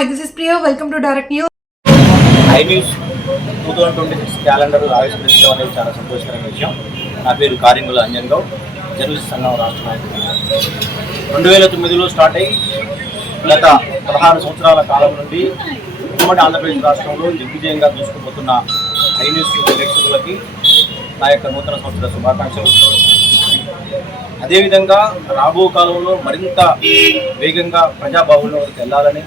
Hi, this is Priya. Welcome to Direct News. I news 2026 calendar ఆవిష్కరించడం అనేది చాలా సంతోషకరమైన విషయం. నా పేరు కారింగుల అంజన్ గౌడ్, జర్నలిస్ట్ సంఘం రాష్ట్ర నాయకుడు. 2009లో స్టార్ట్ అయ్యి గత 16 సంవత్సరాల కాలం నుండి ఉమ్మడి ఆంధ్రప్రదేశ్ రాష్ట్రంలో దిగ్విజయంగా దూసుకుపోతున్న ఐ న్యూస్ ప్రేక్షకులకి నా యొక్క నూతన సంవత్సర శుభాకాంక్షలు. అదేవిధంగా రాబో కాలంలో మరింత వేగంగా ప్రజాబాహుల్యంలోకి వెళ్ళాలని